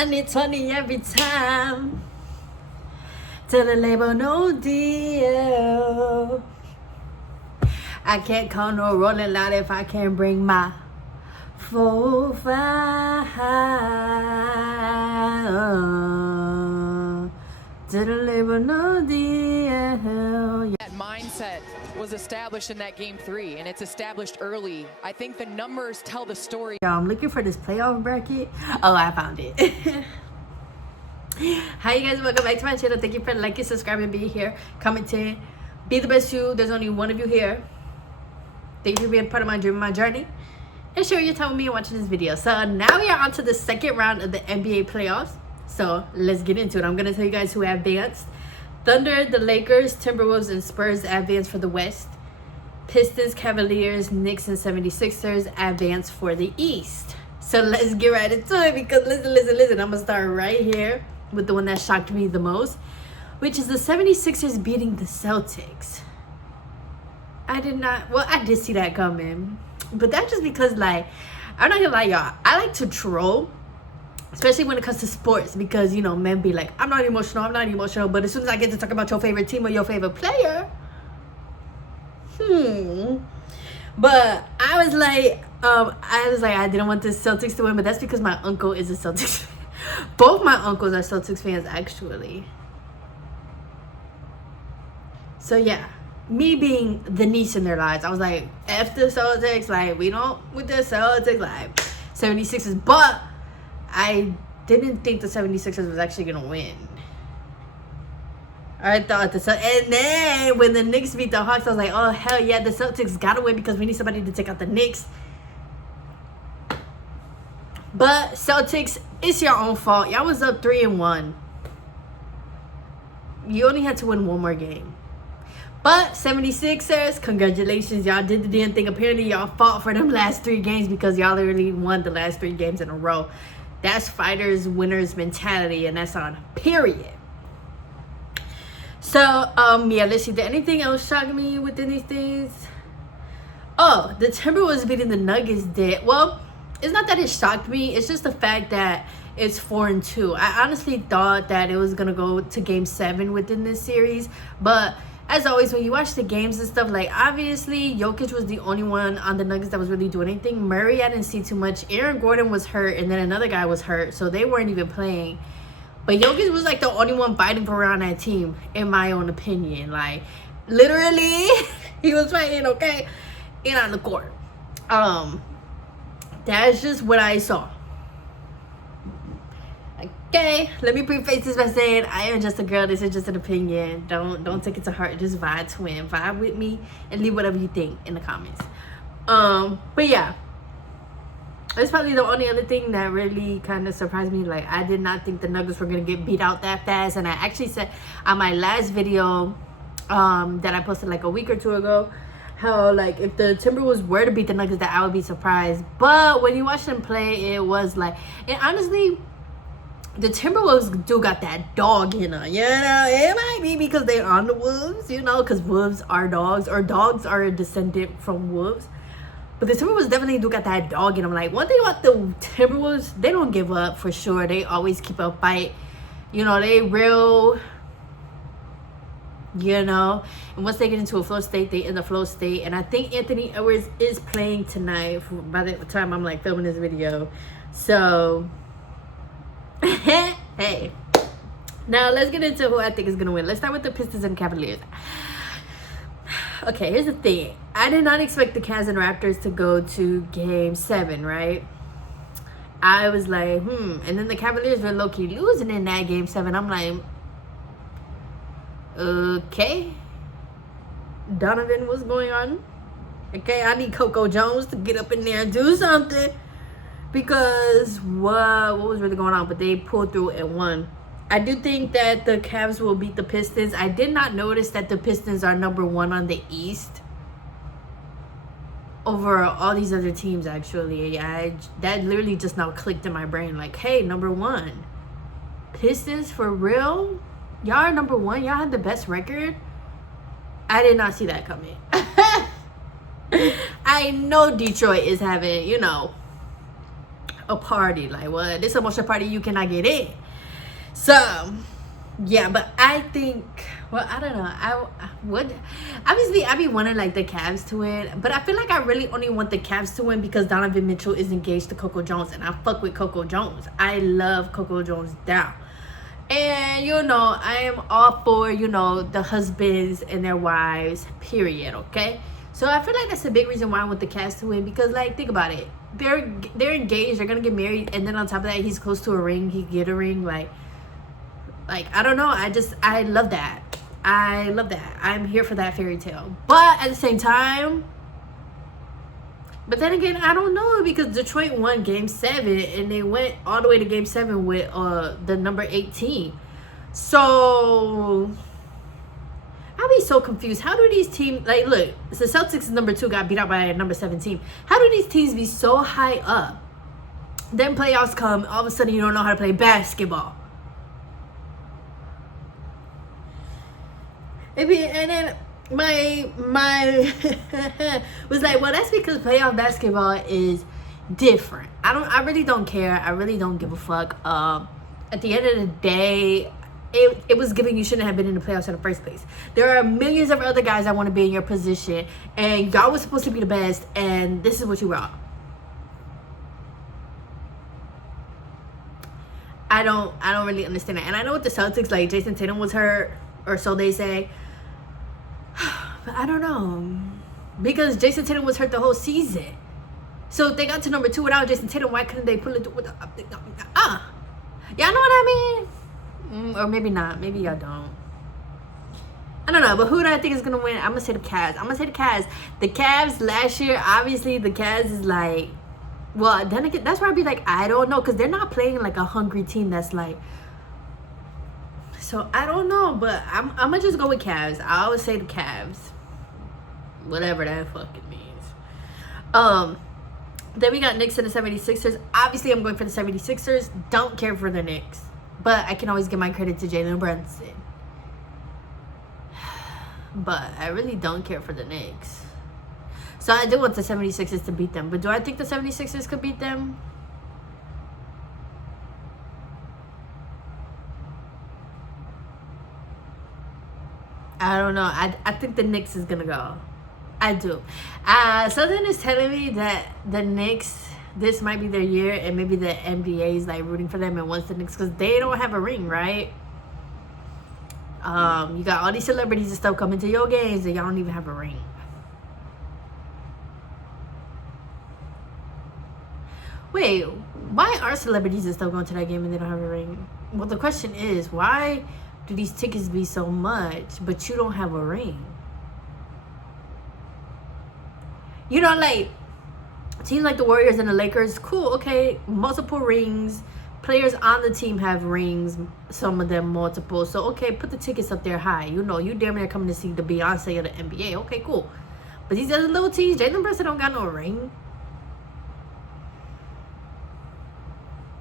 I need 20 every time. To the label, no deal. I can't call no rolling loud if I can't bring my 4-5. To the label, no deal. That mindset was established in that game 3, and it's established early. I think the numbers tell the story. Y'all, I'm looking for this playoff bracket. Oh, I found it. Hi, you guys. Welcome back to my channel. Thank you for liking, subscribing, being here, commenting. Be the best you. There's only one of you here. Thank you for being part of my dream, my journey, and share your time with me and watching this video. So now we are on to the second round of the NBA playoffs. So let's get into it. I'm gonna tell you guys who advanced. Thunder, the Lakers, Timberwolves, and Spurs advanced for the West. Pistons, Cavaliers, Knicks, and 76ers advanced for the East. So let's get right into it, because listen. I'm gonna start right here with the one that shocked me the most, which is the 76ers beating the Celtics. I did see that coming, but that's just because, like, I'm not gonna lie, y'all, I like to troll, especially when it comes to sports, because, you know, men be like, I'm not emotional, but as soon as I get to talk about your favorite team or your favorite player, but I was like, I didn't want the Celtics to win, but that's because my uncle is a Celtics fan. Both my uncles are Celtics fans, actually. So yeah, me being the niece in their lives, I was like, F the Celtics, like, we don't with the Celtics, like, 76ers, but I didn't think the 76ers was actually gonna win. I thought and then when the Knicks beat the Hawks, I was like, oh hell yeah, the Celtics gotta win because we need somebody to take out the Knicks. But Celtics, it's your own fault. Y'all was up 3-1. You only had to win one more game. But 76ers, congratulations, y'all did the damn thing. Apparently y'all fought for them last 3 games because y'all literally won the last 3 games in a row. That's fighters, winners mentality, and that's on period. So, yeah, let's see. Did anything else shock me within these things? Oh, the Timberwolves beating the Nuggets did. Well, it's not that it shocked me. It's just the fact that it's 4-2. I honestly thought that it was going to go to game 7 within this series. But as always, when you watch the games and stuff, like, obviously, Jokic was the only one on the Nuggets that was really doing anything. Murray, I didn't see too much. Aaron Gordon was hurt, and then another guy was hurt. So they weren't even playing. But Jokic was, like, the only one fighting for around that team, in my own opinion. Like, literally, he was fighting, okay, and on the court. That's just what I saw. Okay, let me preface this by saying I am just a girl. This is just an opinion. Don't take it to heart. Just vibe, twin. Vibe with me and leave whatever you think in the comments. But yeah, that's probably the only other thing that really kind of surprised me. Like, I did not think the Nuggets were gonna get beat out that fast. And I actually said on my last video that I posted like a week or 2 ago, how, like, if the Timberwolves were to beat the Nuggets, that I would be surprised. But when you watch them play, it was like, and honestly, the Timberwolves do got that dog in them. You know, it might be because they're on the Wolves, you know, because wolves are dogs, or dogs are a descendant from wolves. But the Timberwolves definitely do got that dog in them. Like, one thing about the Timberwolves, they don't give up for sure. They always keep a fight. You know, they real, you know, and once they get into a flow state, they in the flow state. And I think Anthony Edwards is playing tonight by the time I'm like filming this video. So hey, now let's get into who I think is gonna win. Let's start with the Pistons and Cavaliers. Okay, here's the thing. I did not expect the Cavs and Raptors to go to game 7, right? I was like, and then the Cavaliers were low-key losing in that game 7. I'm like, okay, Donovan, what's going on? Okay, I need Coco Jones to get up in there and do something, because what was really going on? But they pulled through and won. I do think that the Cavs will beat the Pistons. I did not notice that the Pistons are number 1 on the East over all these other teams, actually. That literally just now clicked in my brain. Like, hey, number 1. Pistons, for real? Y'all are number 1? Y'all had the best record? I did not see that coming. I know Detroit is having, you know, a party. Like, what? This emotional party you cannot get in. So yeah, but I think, well, I don't know. I would obviously I be wanting like the Cavs to win, but I feel like I really only want the Cavs to win because Donovan Mitchell is engaged to Coco Jones, and I fuck with Coco Jones. I love Coco Jones down. And you know, I am all for, you know, the husbands and their wives, period. Okay, so I feel like that's a big reason why I want the Cavs to win, because like, think about it, they're engaged, they're gonna get married, and then on top of that, he's close to a ring, he get a ring. Like I don't know, I love that. I love that. I'm here for that fairy tale. But at the same time, but then again, I don't know, because Detroit won game 7 and they went all the way to game 7 with the number 18. So I'll be so confused. How do these teams, like, look, the Celtics number 2 got beat out by number 17. How do these teams be so high up, then playoffs come, all of a sudden you don't know how to play basketball? And then my was like, well, that's because playoff basketball is different. I really don't care. I really don't give a fuck. At the end of the day, it was given you shouldn't have been in the playoffs in the first place. There are millions of other guys that want to be in your position, and y'all was supposed to be the best, and this is what you were. I don't really understand it. And I know with the Celtics, like, Jason Tatum was hurt, or so they say. But I don't know, because Jason Tatum was hurt the whole season. So if they got to number 2 without Jason Tatum, why couldn't they pull it with y'all know what I mean? Or maybe not. Maybe y'all don't. I don't know. But who do I think is gonna win? I'm gonna say the Cavs. The Cavs last year, obviously the Cavs is like, well, then again, that's where I'd be like, I don't know, because they're not playing like a hungry team that's like. So I don't know, but I'm gonna just go with Cavs. I always say the Cavs, whatever that fucking means. Then we got Knicks and the 76ers. Obviously, I'm going for the 76ers. Don't care for the Knicks, but I can always give my credit to Jalen Brunson. But I really don't care for the Knicks. So I do want the 76ers to beat them. But do I think the 76ers could beat them? I don't know. I think the Knicks is going to go. I do. Something is telling me that the Knicks, this might be their year, and maybe the NBA is like rooting for them and wants the Knicks because they don't have a ring, right? You got all these celebrities and stuff coming to your games and y'all don't even have a ring. Wait, why are celebrities and stuff going to that game and they don't have a ring? Well, the question is, why do these tickets be so much, but you don't have a ring? You know, like, teams like the Warriors and the Lakers, cool, okay, multiple rings. Players on the team have rings, some of them multiple. So, okay, put the tickets up there high. You know, you damn near coming to see the Beyonce of the NBA. Okay, cool. But these other little teams, Jalen Brunson don't got no ring.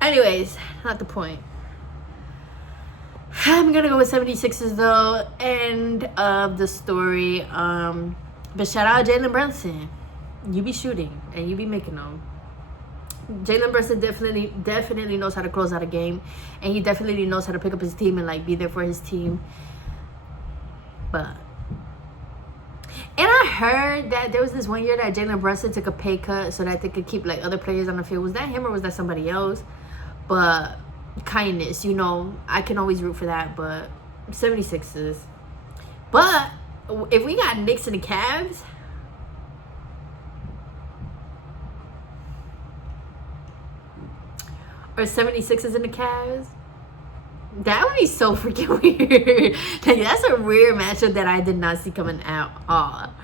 Anyways, not the point. I'm gonna go with 76ers though. End of the story. But shout out Jalen Brunson. You be shooting and you be making them. Jalen Brunson definitely knows how to close out a game, and he definitely knows how to pick up his team and like be there for his team. And I heard that there was this one year that Jalen Brunson took a pay cut so that they could keep like other players on the field. Was that him or was that somebody else? But kindness, you know, I can always root for that. But 76ers. But if we got Knicks and the Cavs, or 76ers and the Cavs, that would be so freaking weird. Like, that's a weird matchup that I did not see coming at all.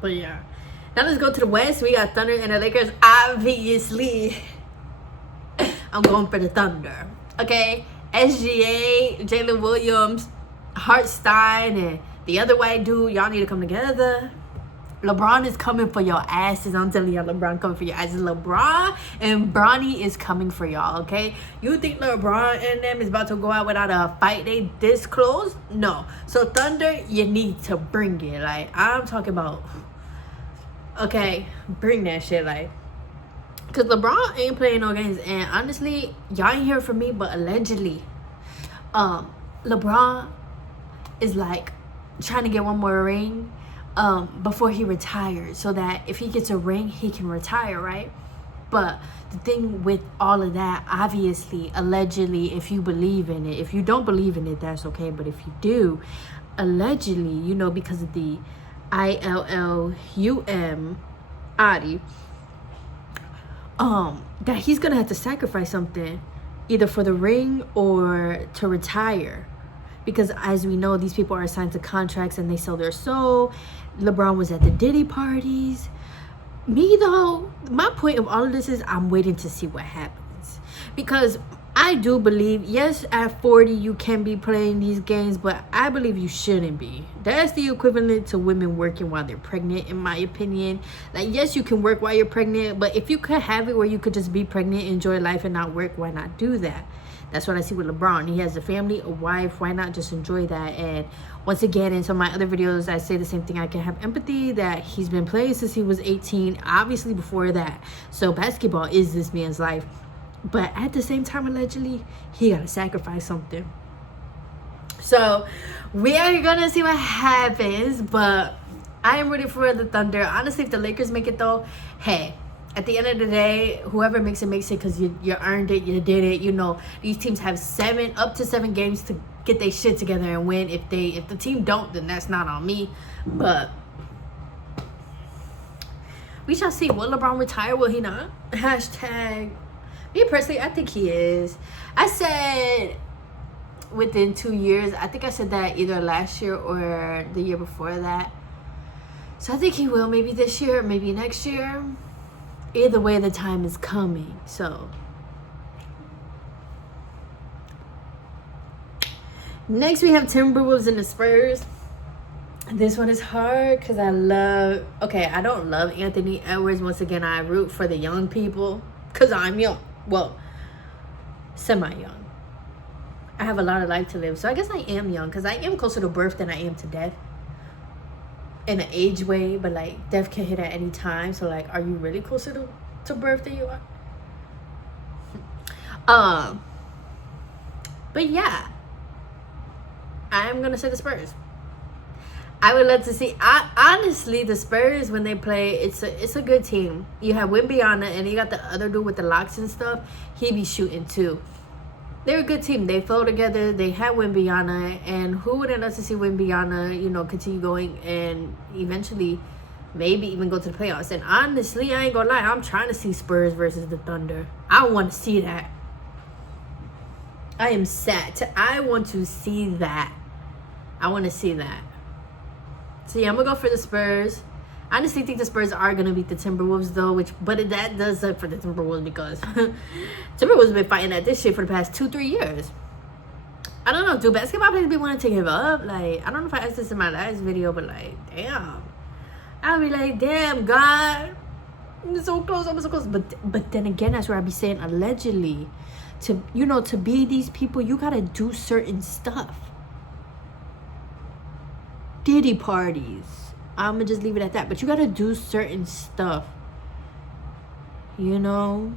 But yeah. Now let's go to the West. We got Thunder and the Lakers. Obviously, I'm going for the Thunder. Okay? SGA, Jalen Williams, Hartstein, and the other white dude. Y'all need to come together. LeBron is coming for your asses. I'm telling y'all, LeBron coming for your asses. LeBron and Bronny is coming for y'all, okay? You think LeBron and them is about to go out without a fight? They this close? No. So Thunder, you need to bring it. Like, I'm talking about Okay, bring that shit, like, because LeBron ain't playing no games. And honestly, y'all ain't hear from me, but allegedly, LeBron is like trying to get one more ring before he retires, so that if he gets a ring, he can retire, right? But the thing with all of that, obviously, allegedly, if you believe in it, if you don't believe in it, that's okay. But if you do, allegedly, you know, because of the allofem, Adi, that he's gonna have to sacrifice something, either for the ring or to retire. Because as we know, these people are signed to contracts and they sell their soul. LeBron was at the Diddy parties. Me though, my point of all of this is I'm waiting to see what happens. Because I do believe, yes, at 40 you can be playing these games, but I believe you shouldn't be. That's the equivalent to women working while they're pregnant, in my opinion. Like, yes, you can work while you're pregnant, but if you could have it where you could just be pregnant, enjoy life, and not work, why not do that? That's what I see with LeBron. He has a family, a wife. Why not just enjoy that? And once again, in some of my other videos, I say the same thing. I can have empathy that he's been playing since he was 18, obviously before that. So basketball is this man's life. But at the same time, allegedly, he got to sacrifice something. So we are going to see what happens. But I am rooting for the Thunder. Honestly, if the Lakers make it, though, hey, at the end of the day, whoever makes it because you earned it, you did it. You know, these teams have up to seven games to get their shit together and win. If the team don't, then that's not on me. But we shall see. Will LeBron retire? Will he not? Hashtag. Me personally, I think he is. I said within 2 years. I think I said that either last year or the year before that. So I think he will. Maybe this year, maybe next year. Either way, the time is coming. So next we have Timberwolves and the Spurs. This one is hard because I don't love Anthony Edwards. Once again, I root for the young people because I'm young. Well, semi-young. I have a lot of life to live. So I guess I am young because I am closer to birth than I am to death. In an age way, but like death can hit at any time. So like, are you really closer to birth than you are? But yeah, I'm gonna say the Spurs. I would love to see. Honestly, the Spurs, when they play, it's a good team. You have Wemby on it, and you got the other dude with the locks and stuff. He be shooting too. They're a good team. They flow together. They have Wembyana, and who wouldn't love to see Wembyana, you know, continue going and eventually maybe even go to the playoffs. And honestly, I ain't gonna lie, I'm trying to see Spurs versus the Thunder. I want to see that. I am set. I want to see that. I want to see that. So yeah, I'm gonna go for the Spurs. I honestly think the Spurs are gonna beat the Timberwolves though, but that does suck for the Timberwolves because Timberwolves been fighting at this shit for the past 2-3 years. I don't know, do basketball players be wanting to give up? Like, I don't know if I asked this in my last video, but like, damn. I'll be like, damn, God, I'm so close, I'm so close. But then again, that's where I be saying allegedly. To be these people, you gotta do certain stuff. Diddy parties. I'm gonna just leave it at that. But you gotta do certain stuff. You know?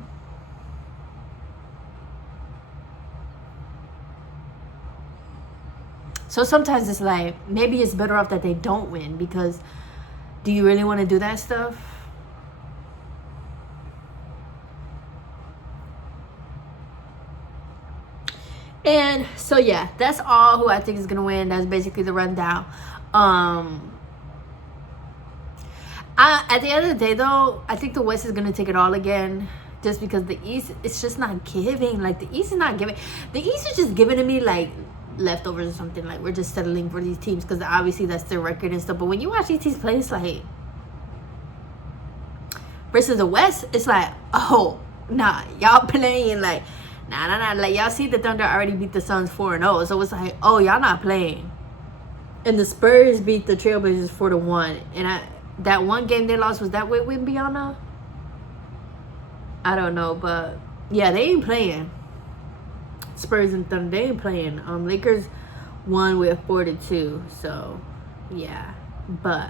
So sometimes it's like, maybe it's better off that they don't win, because do you really want to do that stuff? And so yeah, that's all who I think is gonna win. That's basically the rundown. At the end of the day though, I think the West is gonna take it all again, just because the East, it's just not giving. Like, the East is not giving. The East is just giving to me like leftovers or something. Like, we're just settling for these teams because obviously that's their record and stuff. But when you watch these teams play, it's like, versus the West, it's like, oh nah, y'all playing like nah. Like, y'all see the Thunder already beat the Suns 4-0, so it's like, oh, y'all not playing. And the Spurs beat the Trailblazers 4-1. And that one game they lost, was that with Wembyana? I don't know, but yeah, they ain't playing. Spurs and Thunder, they ain't playing. Lakers won with 4-2. So yeah, but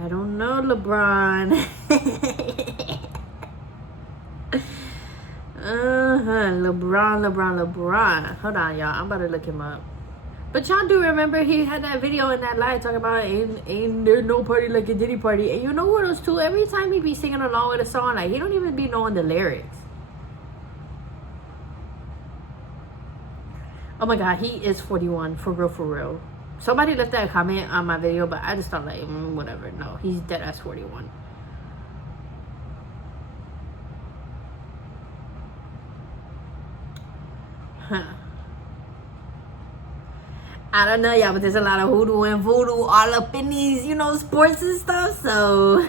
I don't know, LeBron. LeBron. Hold on, y'all. I'm about to look him up. But y'all do remember he had that video in that live talking about ain't there no party like a Diddy party. And you know what else too? Every time he be singing along with a song, like he don't even be knowing the lyrics. Oh my god, he is 41 for real. Somebody left that comment on my video, but I just thought like whatever. No, he's dead ass 41. Huh. I don't know, y'all, but there's a lot of hoodoo and voodoo all up in these, you know, sports and stuff. So,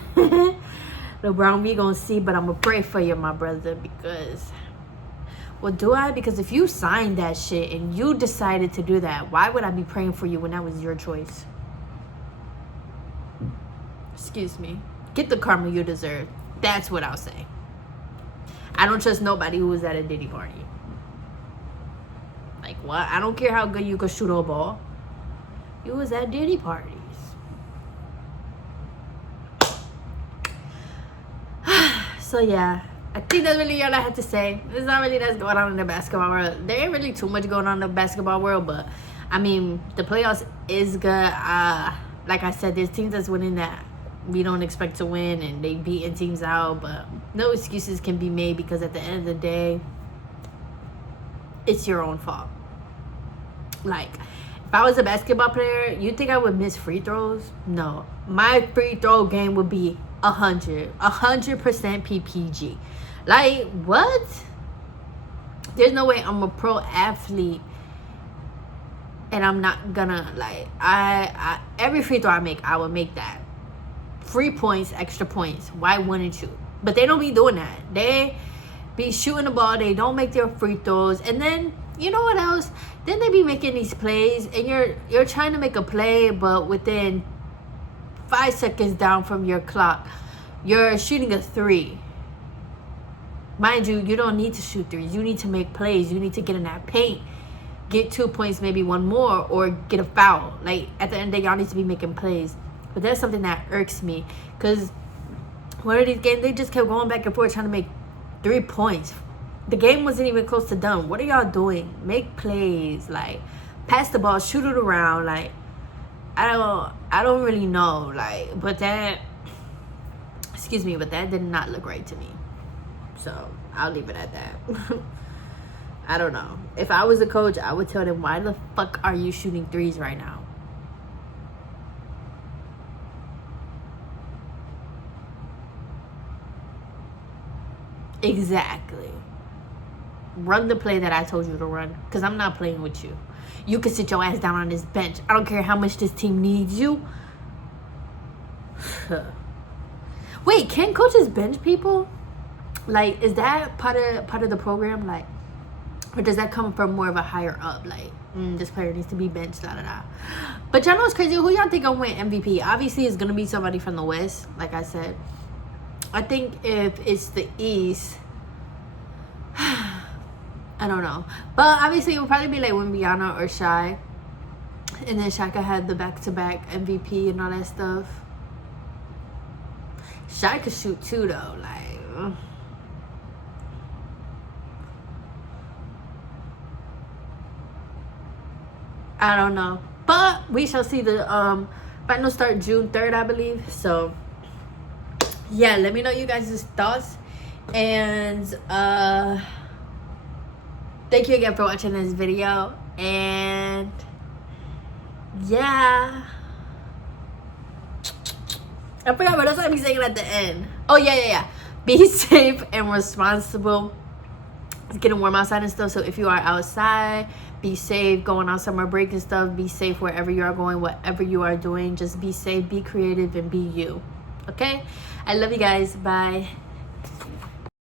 LeBron, we gonna see, but I'm gonna pray for you, my brother, because, well, do I? Because if you signed that shit and you decided to do that, why would I be praying for you when that was your choice? Excuse me. Get the karma you deserve. That's what I'll say. I don't trust nobody who was at a Diddy party. Like what? I don't care how good you could shoot a ball. You was at Diddy parties. So yeah, I think that's really all I had to say. There's not really that's going on in the basketball world. There ain't really too much going on in the basketball world, but I mean the playoffs is good. Like I said, there's teams that's winning that we don't expect to win, and they beating teams out, but no excuses can be made because at the end of the day, it's your own fault. Like, if I was a basketball player, you think I would miss free throws? No. My free throw game would be 100% PPG. Like, what? There's no way I'm a pro athlete and I'm not gonna, like, I every free throw I make, I would make that. Free points, extra points. Why wouldn't you? But they don't be doing that. They be shooting the ball, they don't make their free throws, and then you know what else? Then they be making these plays, and you're trying to make a play, but within 5 seconds down from your clock, you're shooting a 3. Mind you, you don't need to shoot threes. You need to make plays. You need to get in that paint, get 2 points, maybe one more, or get a foul. Like at the end of the day, y'all need to be making plays. But that's something that irks me, because one of these games they just kept going back and forth trying to make 3 points. The game wasn't even close to done. What are y'all doing? Make plays. Like, pass the ball, shoot it around. Like, I don't really know. Like, but that, excuse me, but that did not look right to me. So I'll leave it at that. I don't know. If I was a coach, I would tell them, why the fuck are you shooting threes right now? Exactly. Run the play that I told you to run, because I'm not playing with you. You can sit your ass down on this bench. I don't care how much this team needs you. Wait, can coaches bench people? Like, is that part of the program? Like, or does that come from more of a higher up? Like, this player needs to be benched, da da da. But y'all know what's crazy? Who y'all think gonna win MVP? Obviously, it's gonna be somebody from the West, like I said. I think if it's the East, I don't know. But obviously, it will probably be like wemby or Shy. And then Shaka had the back-to-back MVP and all that stuff. Shy could shoot too, though. Like, I don't know. But we shall see. The finals start June 3rd, I believe. So, yeah, let me know you guys' thoughts. And thank you again for watching this video. And yeah, I forgot what else I'd be saying at the end. Oh yeah. Be safe and responsible. It's getting warm outside and stuff, so if you are outside, be safe. Going on summer break and stuff, be safe wherever you are going, whatever you are doing. Just be safe, be creative, and be you. Okay? I love you guys. Bye.